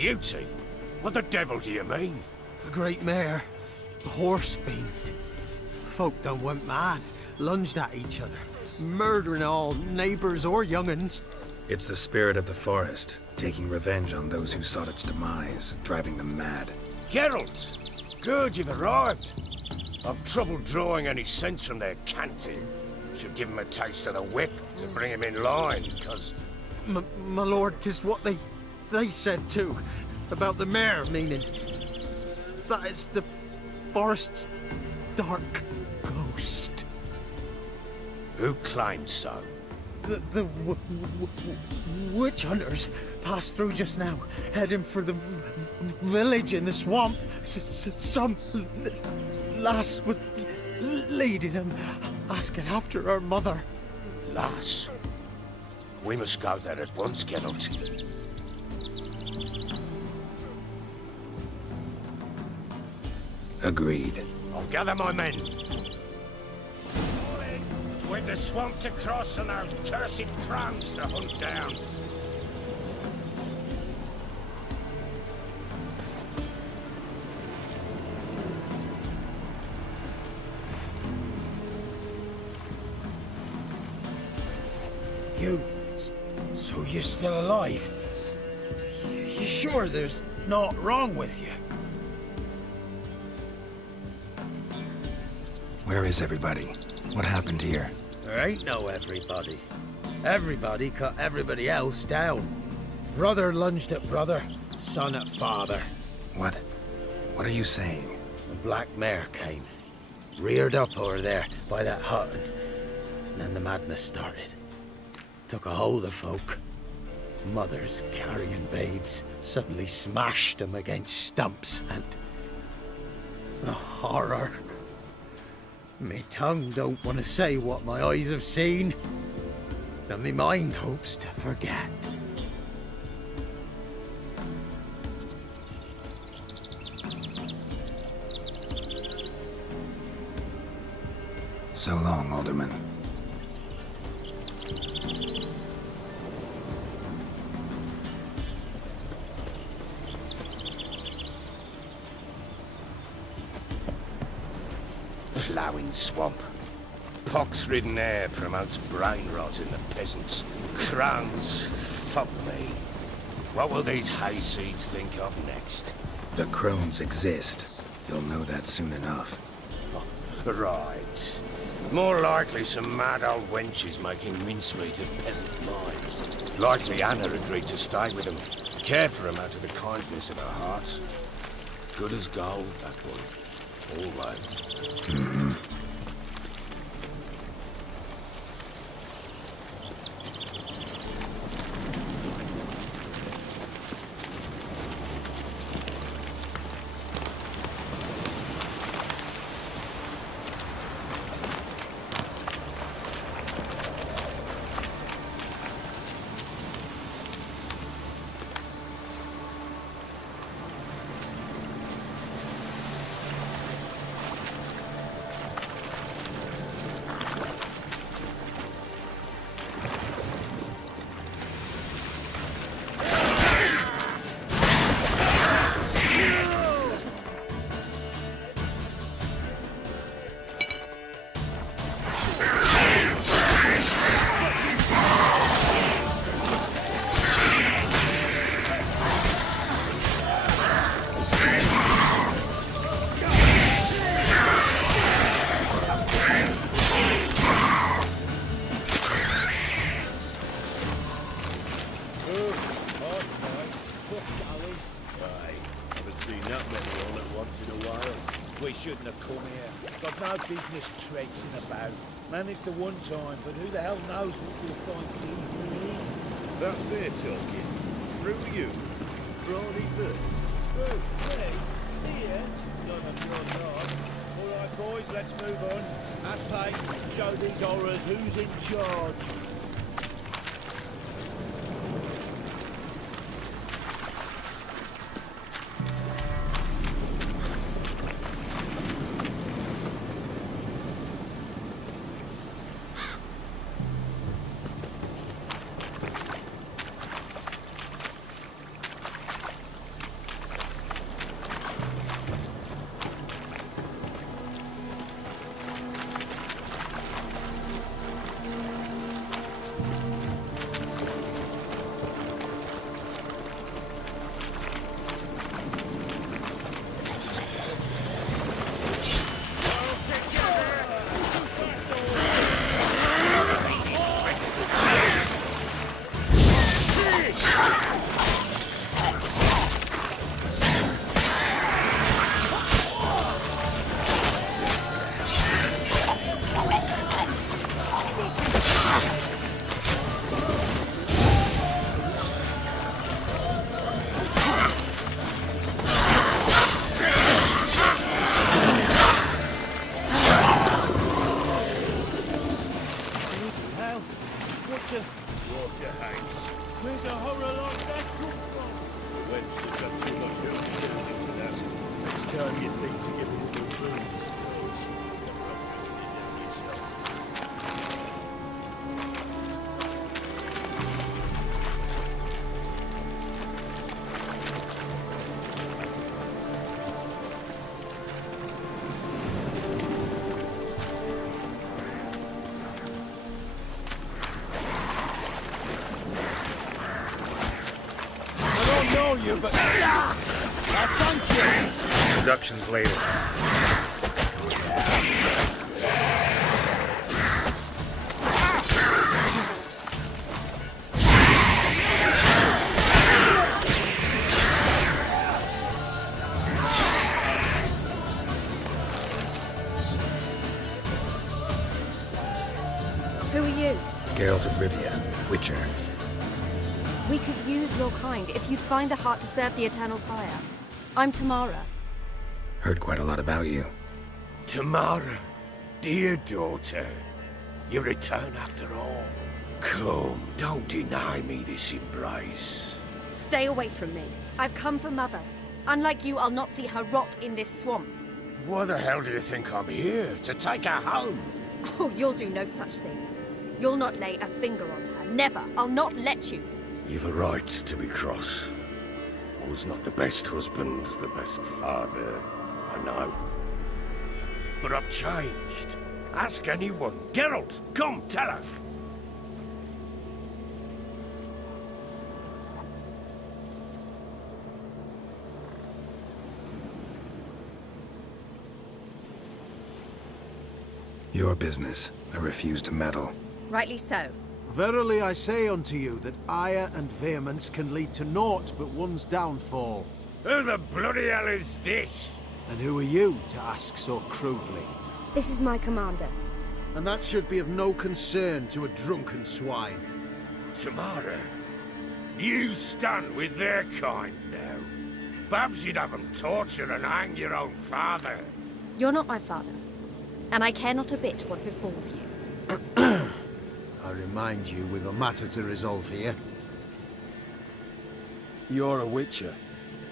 beauty? What the devil do you mean? The great mare. The horse fiend. Folk done went mad, lunged at each other, murdering all neighbors or young'uns. It's the spirit of the forest, taking revenge on those who sought its demise, driving them mad. Geralt! Good, you've arrived. I've trouble drawing any sense from their canting. Should give him a taste of the whip to bring him in line, cause... My lord, 'tis what they said too, about the mare, meaning that is the forest's dark ghost. Who claimed so? The witch hunters passed through just now, heading for the village in the swamp. Some lass was leading them, asking after her mother. Lass? We must go there at once, Geralt. Agreed. I'll gather my men. We've the swamp to cross and those cursed crows to hunt down. So you're still alive? You sure there's naught wrong with you? Where is everybody? What happened here? There ain't no everybody. Everybody cut everybody else down. Brother lunged at brother, son at father. What are you saying? The black mare came, reared up over there by that hut, and then the madness started. Took a hold of folk. Mothers carrying babes suddenly smashed them against stumps, and the horror. Me tongue don't want to say what my eyes have seen, and me mind hopes to forget. So long, Alderman. Ploughing swamp. Pox-ridden air promotes brain rot in the peasants. Crowns, fuck me. What will these hayseeds think of next? The crones exist. You'll know that soon enough. Right. More likely some mad old wenches making mincemeat of peasant lives. Likely Anna agreed to stay with them, care for them out of the kindness of her heart. Good as gold, that one. Always. Business traipsing about. Managed the one time, but who the hell knows what we'll find here. That fair talking. Through you. Friday first. Through me? Here? None of your time. All right, boys, let's move on. At pace, show these horrors who's in charge. you, but... I thank you! Introductions later. Who are you? Geralt of Rivia, Witcher. We could use your kind if you'd find the heart to serve the eternal fire. I'm Tamara. Heard quite a lot about you. Tamara, dear daughter, you return after all. Come, don't deny me this embrace. Stay away from me. I've come for Mother. Unlike you, I'll not see her rot in this swamp. Why the hell do you think I'm here? To take her home? Oh, you'll do no such thing. You'll not lay a finger on her. Never. I'll not let you. You've a right to be cross. I was not the best husband, the best father, I know. But I've changed. Ask anyone. Geralt, come, tell her. Your business. I refuse to meddle. Rightly so. Verily I say unto you that ire and vehemence can lead to naught but one's downfall. Who the bloody hell is this? And who are you to ask so crudely? This is my commander. And that should be of no concern to a drunken swine. Tamara, you stand with their kind now. Perhaps you'd have them torture and hang your own father. You're not my father. And I care not a bit what befalls you. I remind you, we've a matter to resolve here. You're a witcher.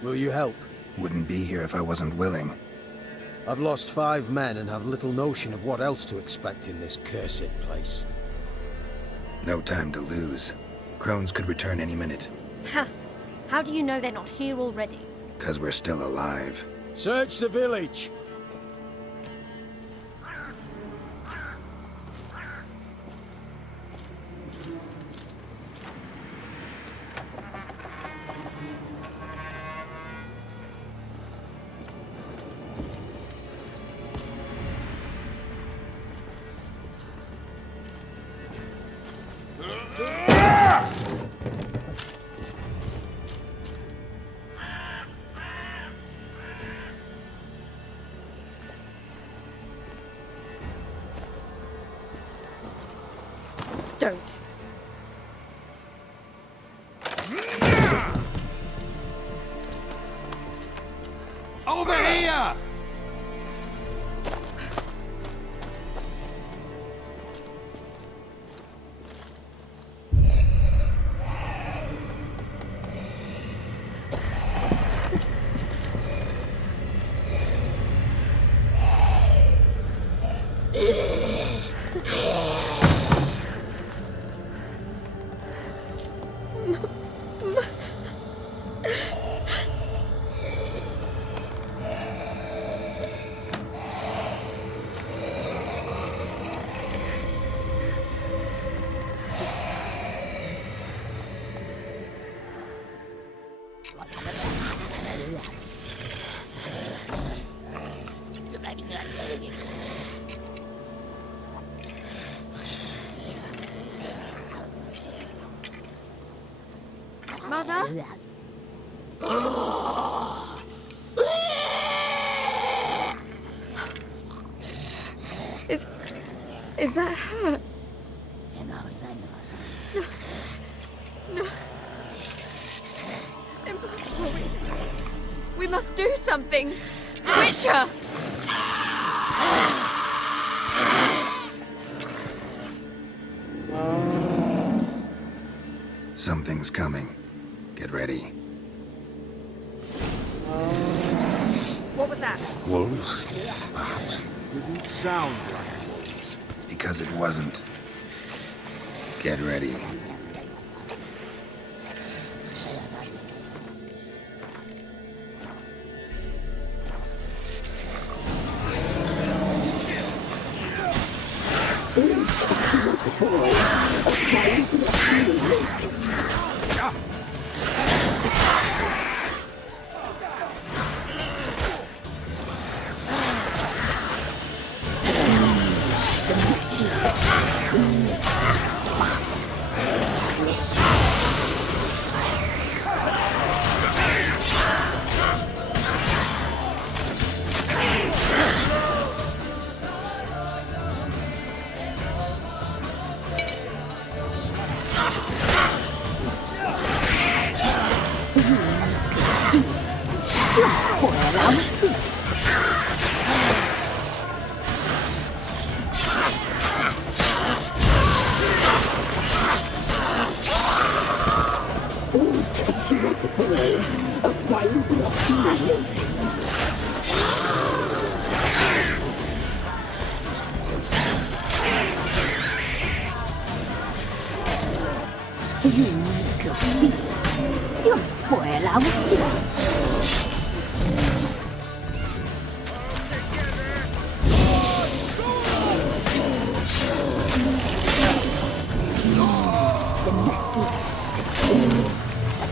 Will you help? Wouldn't be here if I wasn't willing. I've lost 5 men and have little notion of what else to expect in this cursed place. No time to lose. Crones could return any minute. Ha! How do you know they're not here already? 'Cause we're still alive. Search the village! Don't. Over here! Mother? Is that her? No. No. Impossible. We must do something. Witcher! Something's coming. Get ready. What was that? Wolves? Perhaps. Didn't sound like wolves. Because it wasn't. Get ready. You'll spoil our feast. The messy, the smooth, the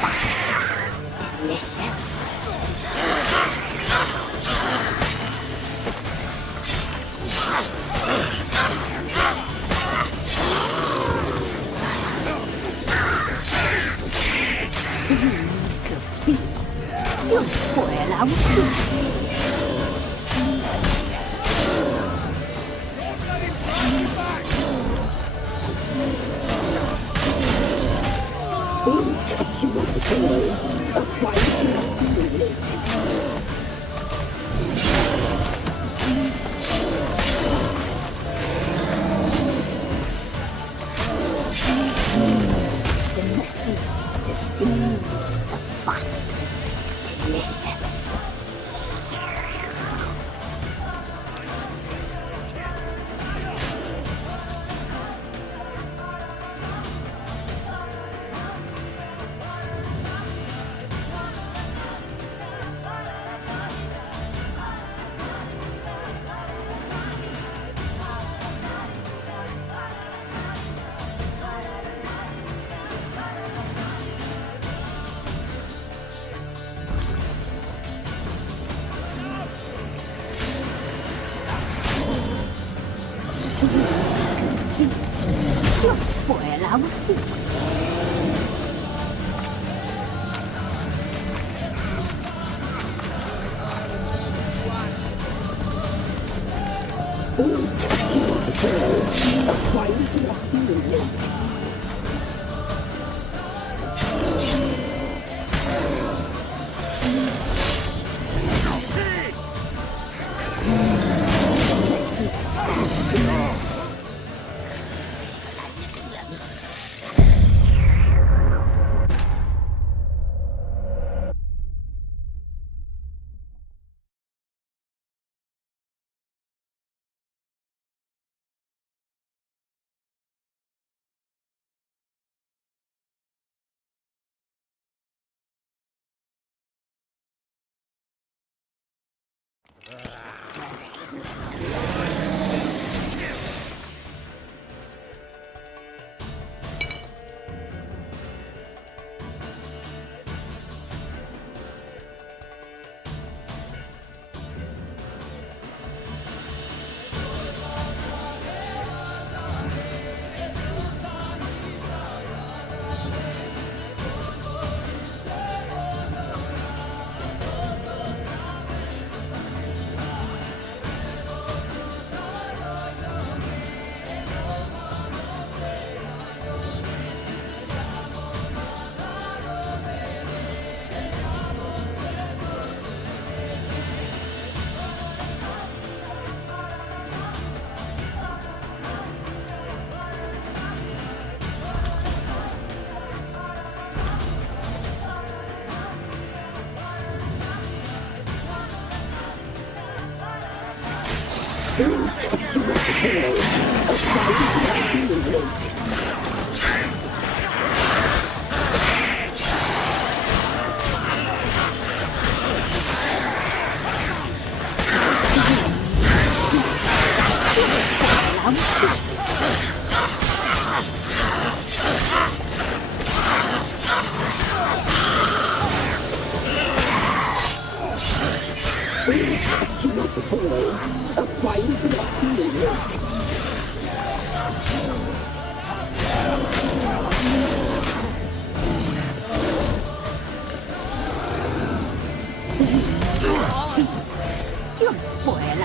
fast, delicious. You'll spoil our feast. The messy, the smooth, the fat, delicious. You'll spoil our feast.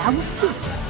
our feast.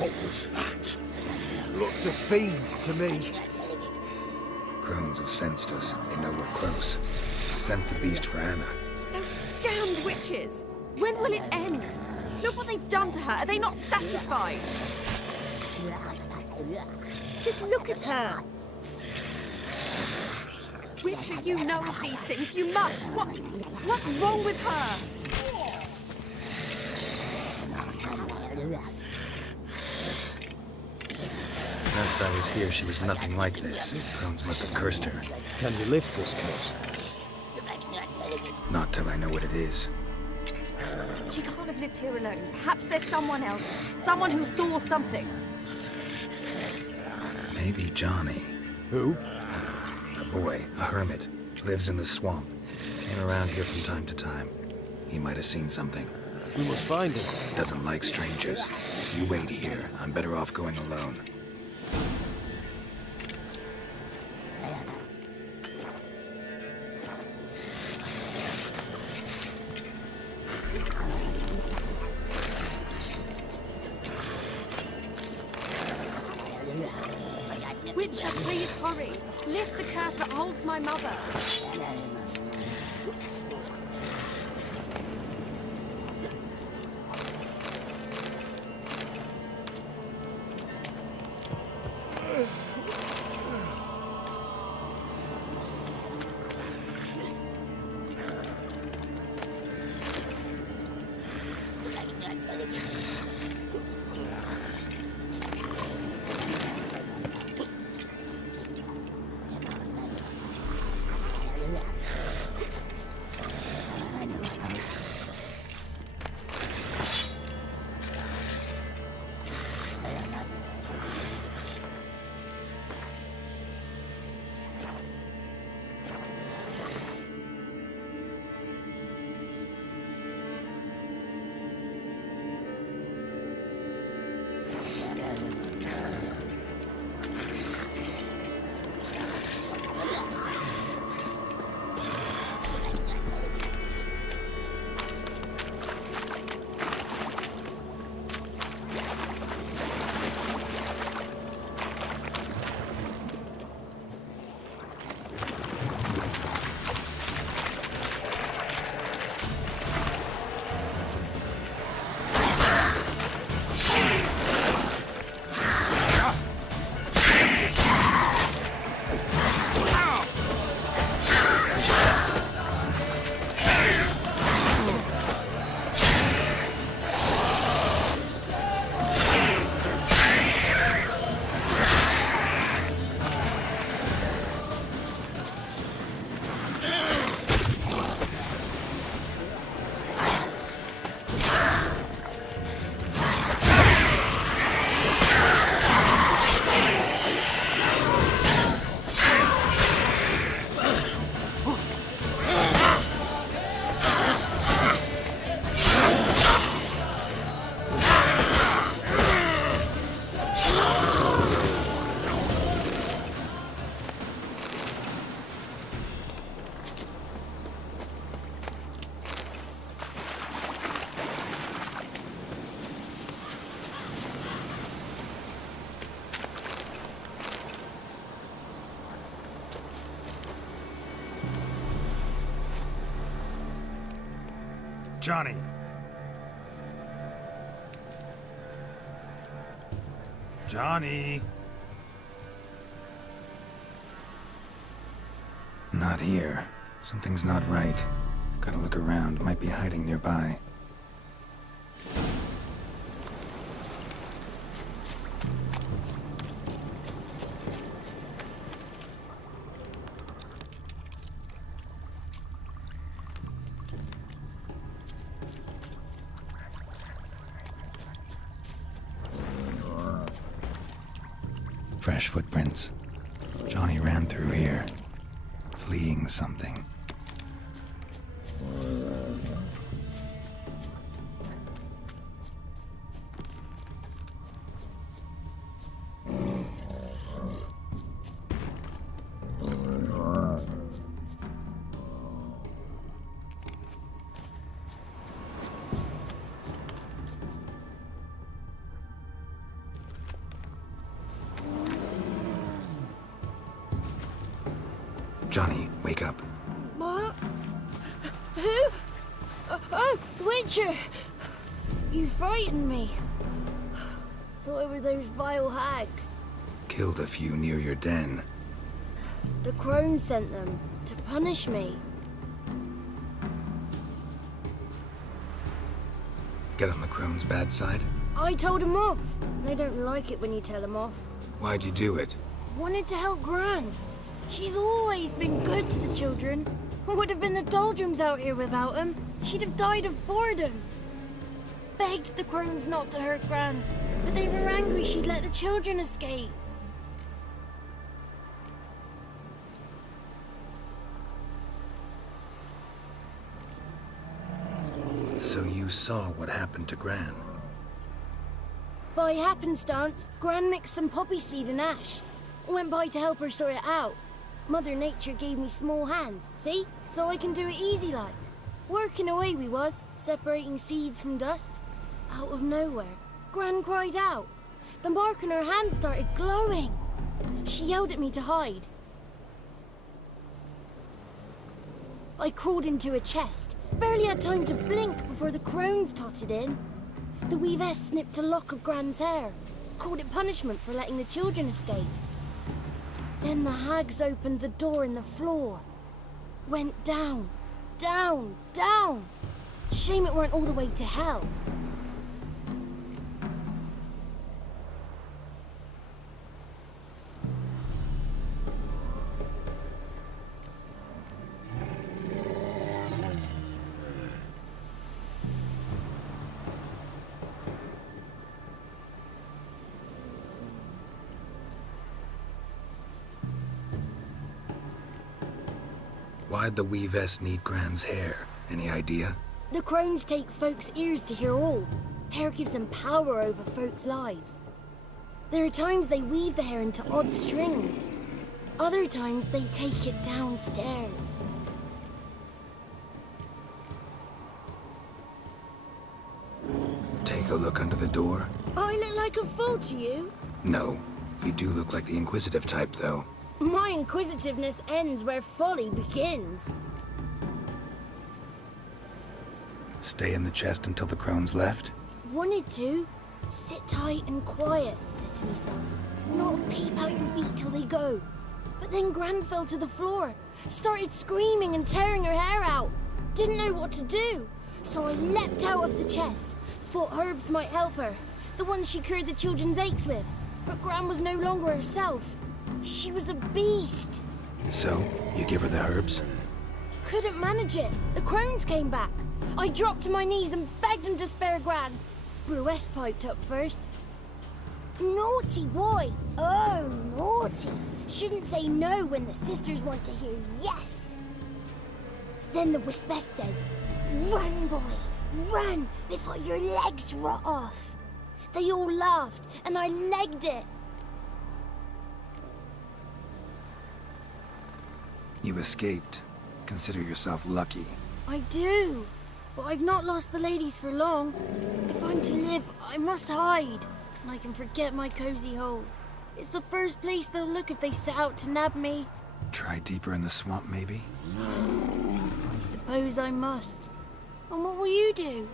What was that? Looked a fiend to me. Crones have sensed us. They know we're close. Sent the beast for Anna. Those damned witches! When will it end? Look what they've done to her. Are they not satisfied? Just look at her. Witcher, you know of these things. You must. What's wrong with her? Last I was here, she was nothing like this. Crones must have cursed her. Can you lift this curse? Not till I know what it is. She can't have lived here alone. Perhaps there's someone else. Someone who saw something. Maybe Johnny. Who? A boy, a hermit. Lives in the swamp. Came around here from time to time. He might have seen something. We must find him. Doesn't like strangers. You wait here. I'm better off going alone. Witcher, please hurry. Lift the curse that holds my mother. Johnny! Johnny! Not here. Something's not right. Gotta look around. Might be hiding nearby. Fresh footprints. Johnny ran through here, fleeing something. Johnny, wake up. What? Who? Oh, Witcher! You frightened me. Thought it were those vile hags. Killed a few near your den. The crone sent them to punish me. Get on the crone's bad side? I told them off. They don't like it when you tell them off. Why'd you do it? Wanted to help Gran. She's always been good to the children. Would have been the doldrums out here without him. She'd have died of boredom. Begged the crones not to hurt Gran, but they were angry she'd let the children escape. So you saw what happened to Gran? By happenstance, Gran mixed some poppy seed and ash. Went by to help her sort it out. Mother Nature gave me small hands, see? So I can do it easy like. Working away we was, separating seeds from dust. Out of nowhere, Gran cried out. The mark on her hand started glowing. She yelled at me to hide. I crawled into a chest. Barely had time to blink before the crones totted in. The weavess snipped a lock of Gran's hair. Called it punishment for letting the children escape. Then the hags opened the door in the floor. Went down, down, down. Shame it weren't all the way to hell. Why'd the weavess need Gran's hair? Any idea? The crones take folks' ears to hear all. Hair gives them power over folks' lives. There are times they weave the hair into odd strings. Other times they take it downstairs. Take a look under the door. I look like a fool to you? No, you do look like the inquisitive type, though. My inquisitiveness ends where folly begins. Stay in the chest until the crone's left? Wanted to. Sit tight and quiet, said to myself. Not peep out your beak till they go. But then Gran fell to the floor, started screaming and tearing her hair out. Didn't know what to do. So I leapt out of the chest. Thought herbs might help her. The ones she cured the children's aches with. But Gran was no longer herself. She was a beast. So, you give her the herbs? Couldn't manage it. The crones came back. I dropped to my knees and begged him to spare Gran. Bruess piped up first. Naughty boy! Oh, naughty! Shouldn't say no when the sisters want to hear yes! Then the Wispess says, "Run, boy! Run before your legs rot off!" They all laughed, and I legged it. You escaped. Consider yourself lucky. I do. But I've not lost the ladies for long. If I'm to live, I must hide. And I can forget my cozy hole. It's the first place they'll look if they set out to nab me. Try deeper in the swamp, maybe? I suppose I must. And what will you do?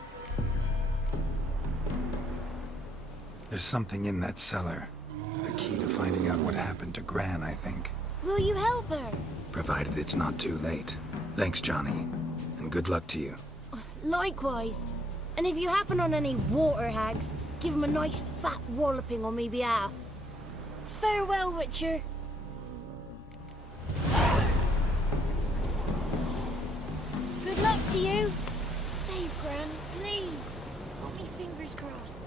There's something in that cellar. The key to finding out what happened to Gran, I think. Will you help her? Provided it's not too late. Thanks, Johnny. And good luck to you. Likewise. And if you happen on any water hags, give them a nice fat walloping on me behalf. Farewell, Witcher. Good luck to you. Save Gran, please. Got me fingers crossed.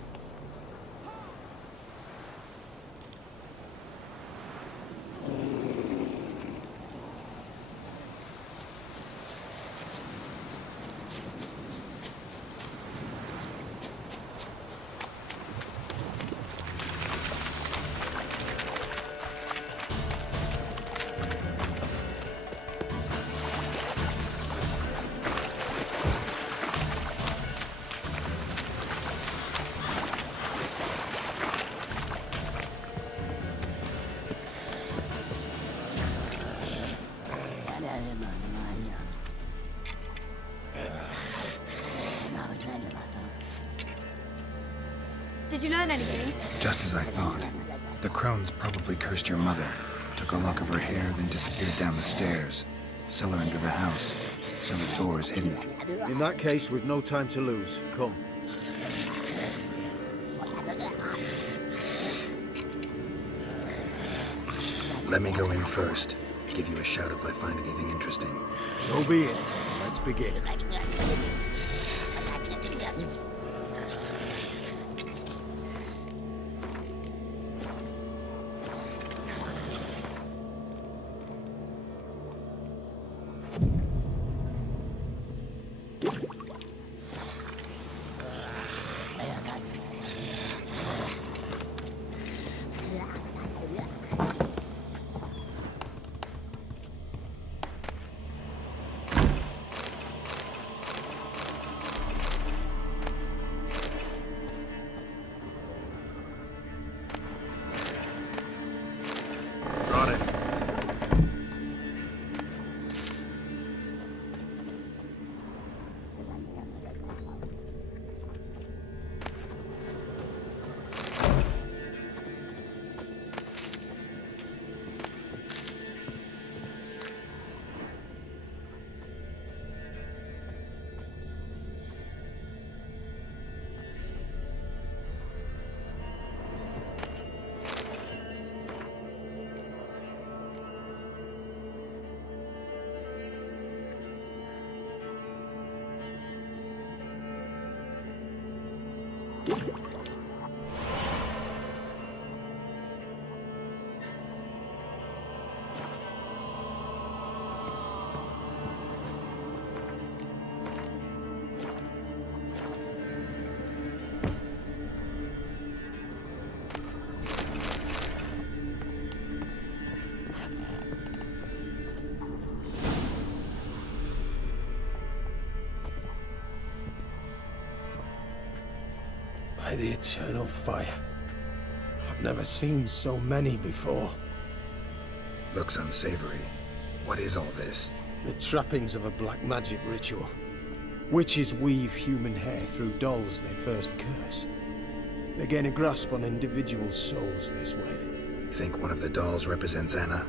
Did you learn anything? Just as I thought. The crones probably cursed your mother. Took a lock of her hair, then disappeared down the stairs. Cellar into the house. Cellar door is hidden. In that case, we've no time to lose. Come. Let me go in first. Give you a shout if I find anything interesting. So be it. Let's begin. By the eternal fire. I've never seen so many before. Looks unsavory. What is all this? The trappings of a black magic ritual. Witches weave human hair through dolls they first curse. They gain a grasp on individual souls this way. Think one of the dolls represents Anna?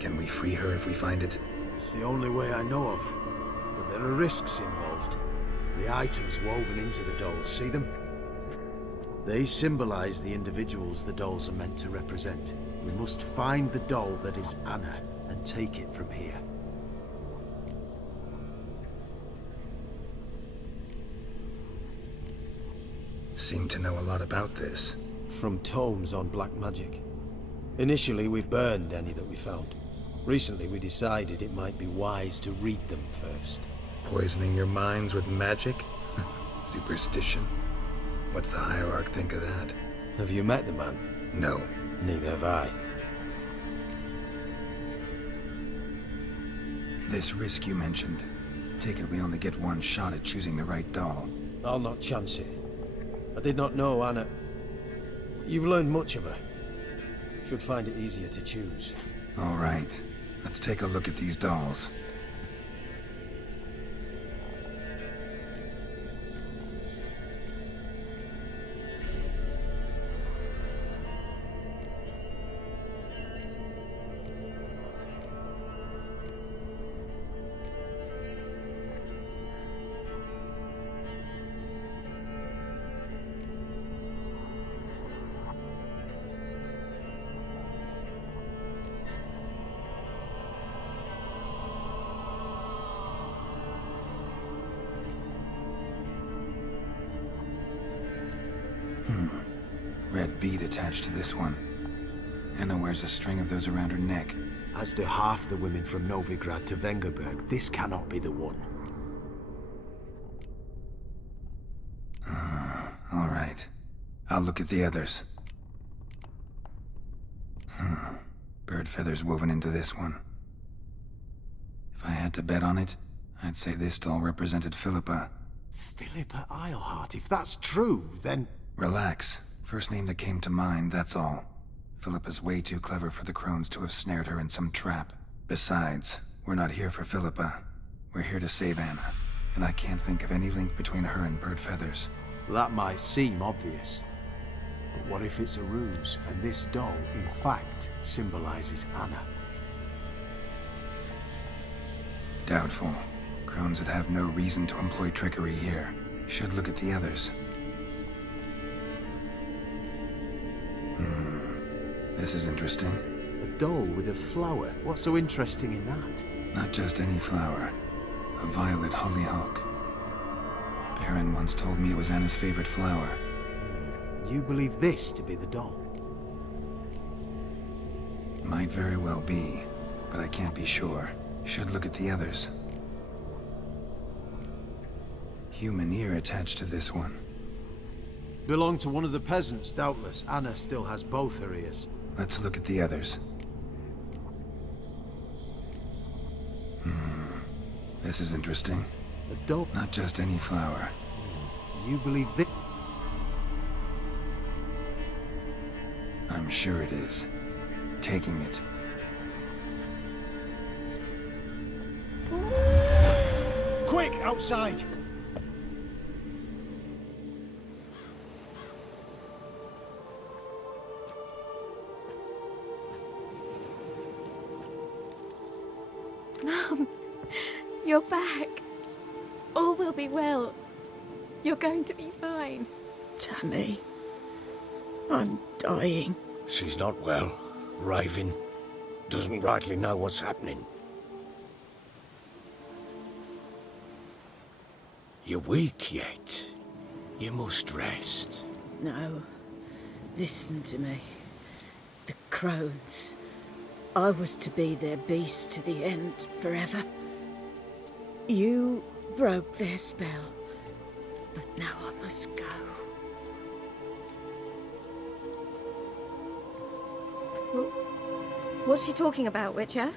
Can we free her if we find it? It's the only way I know of. But there are risks involved. The items woven into the dolls, see them? They symbolize the individuals the dolls are meant to represent. We must find the doll that is Anna and take it from here. Seem to know a lot about this. From tomes on black magic. Initially, we burned any that we found. Recently, we decided it might be wise to read them first. Poisoning your minds with magic? Superstition. What's the hierarch think of that? Have you met the man? No. Neither have I. This risk you mentioned. Take it we only get one shot at choosing the right doll. I'll not chance it. I did not know Anna. You've learned much of her. Should find it easier to choose. All right. Let's take a look at these dolls. Red bead attached to this one. Anna wears a string of those around her neck. As do half the women from Novigrad to Vengerberg. This cannot be the one. All right. I'll look at the others. Bird feathers woven into this one. If I had to bet on it, I'd say this doll represented Philippa. Philippa Eilhart, if that's true, then... Relax. First name that came to mind, that's all. Philippa's way too clever for the crones to have snared her in some trap. Besides, we're not here for Philippa. We're here to save Anna. And I can't think of any link between her and bird feathers. That might seem obvious. But what if it's a ruse, and this doll, in fact, symbolizes Anna? Doubtful. Crones would have no reason to employ trickery here. Should look at the others. This is interesting. A doll with a flower. What's so interesting in that? Not just any flower. A violet hollyhock. Baron once told me it was Anna's favorite flower. You believe this to be the doll? Might very well be, but I can't be sure. Should look at the others. Human ear attached to this one. Belonged to one of the peasants, doubtless. Anna still has both her ears. Let's look at the others. This is interesting. A doll? Not just any flower. You believe this? I'm sure it is. Taking it. Quick, outside! Mum, you're back. All will be well. You're going to be fine. Tammy, I'm dying. She's not well. Raving. Doesn't rightly know what's happening. You're weak yet. You must rest. No, listen to me. The crones. I was to be their beast to the end, forever. You broke their spell, but now I must go. What's she talking about, Witcher?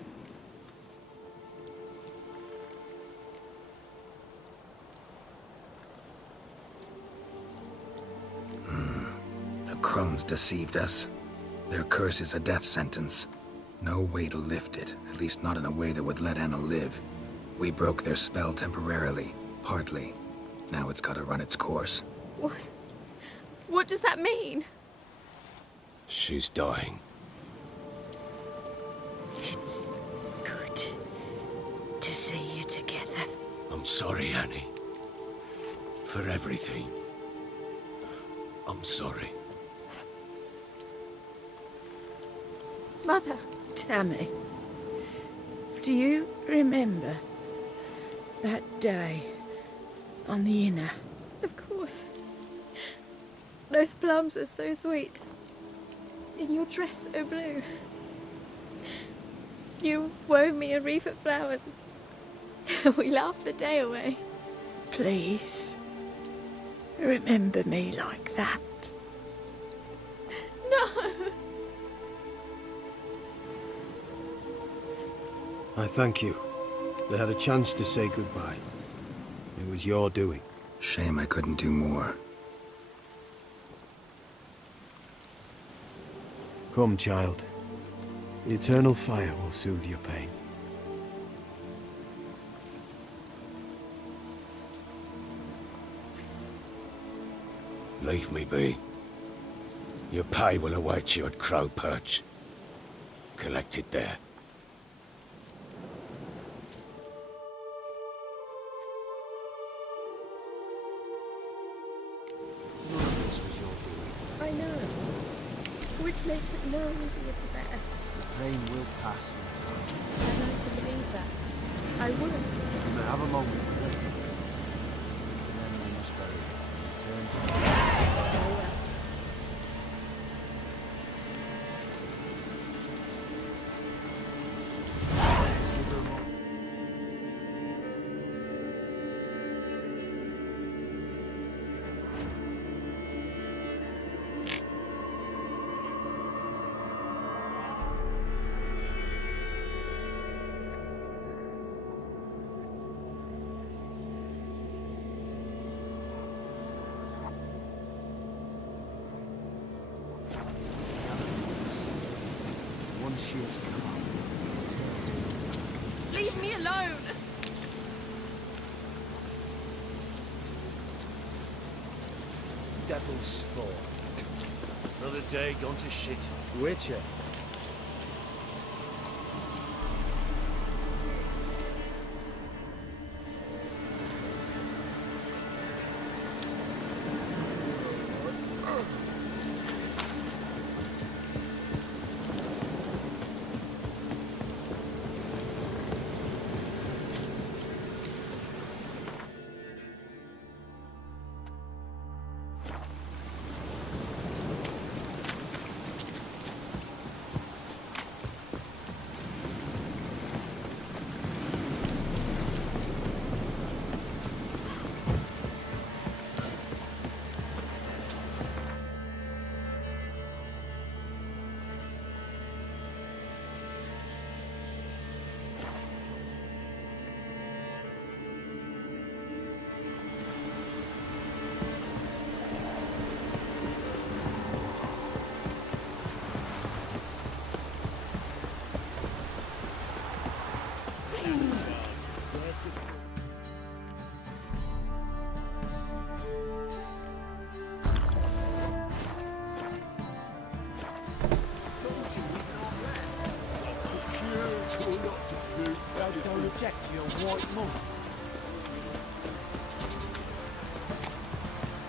crones deceived us. Their curse is a death sentence. No way to lift it, at least not in a way that would let Anna live. We broke their spell temporarily, partly. Now it's gotta run its course. What? What does that mean? She's dying. It's good to see you together. I'm sorry, Annie. For everything. I'm sorry. Mother. Tammy, do you remember that day on the Inner? Of course. Those plums were so sweet. And your dress so blue. You wove me a wreath of flowers. We laughed the day away. Please, remember me like that. No! I thank you. They had a chance to say goodbye. It was your doing. Shame I couldn't do more. Come, child. The eternal fire will soothe your pain. Leave me be. Your pay will await you at Crow Perch. Collect it there. None of this was your doing. I know. Which makes it more easier to bear. The pain will pass in time. I like to believe that. I wouldn't. You may have a moment with it. And then we must bury it. Return to me. Very well. Let's give her a moment. Once she is calm, return to me. Leave me alone! Devil's spawn. Another day gone to shit. Witcher. Don't object to your white mum.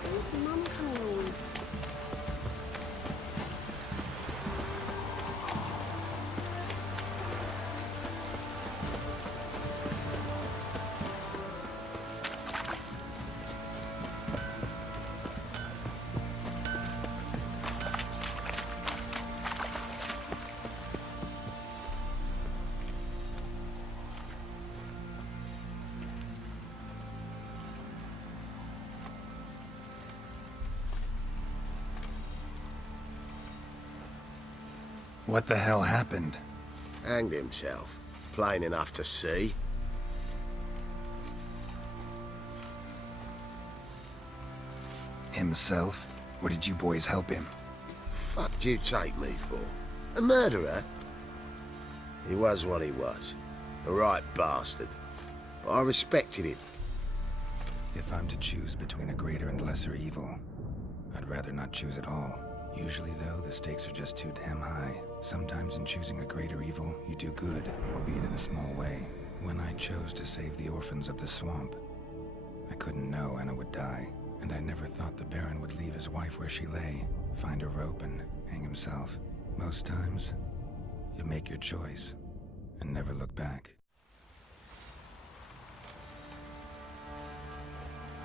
Where's Mum coming on? What the hell happened? Hanged himself. Plain enough to see. Himself? Or did you boys help him? fuck do you take me for? A murderer? He was what he was. A right bastard. But I respected him. If I'm to choose between a greater and lesser evil, I'd rather not choose at all. Usually, though, the stakes are just too damn high. Sometimes in choosing a greater evil, you do good, albeit in a small way. When I chose to save the orphans of the swamp, I couldn't know Anna would die, and I never thought the Baron would leave his wife where she lay, find a rope and hang himself. Most times, you make your choice and never look back.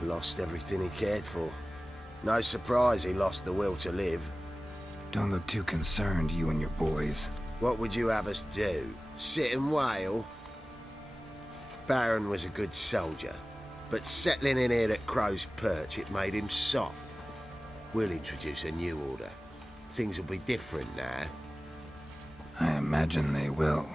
Lost everything he cared for. No surprise he lost the will to live. Don't look too concerned, you and your boys. What would you have us do? Sit and wail? Baron was a good soldier, but settling in here at Crow's Perch, it made him soft. We'll introduce a new order. Things will be different now. I imagine they will.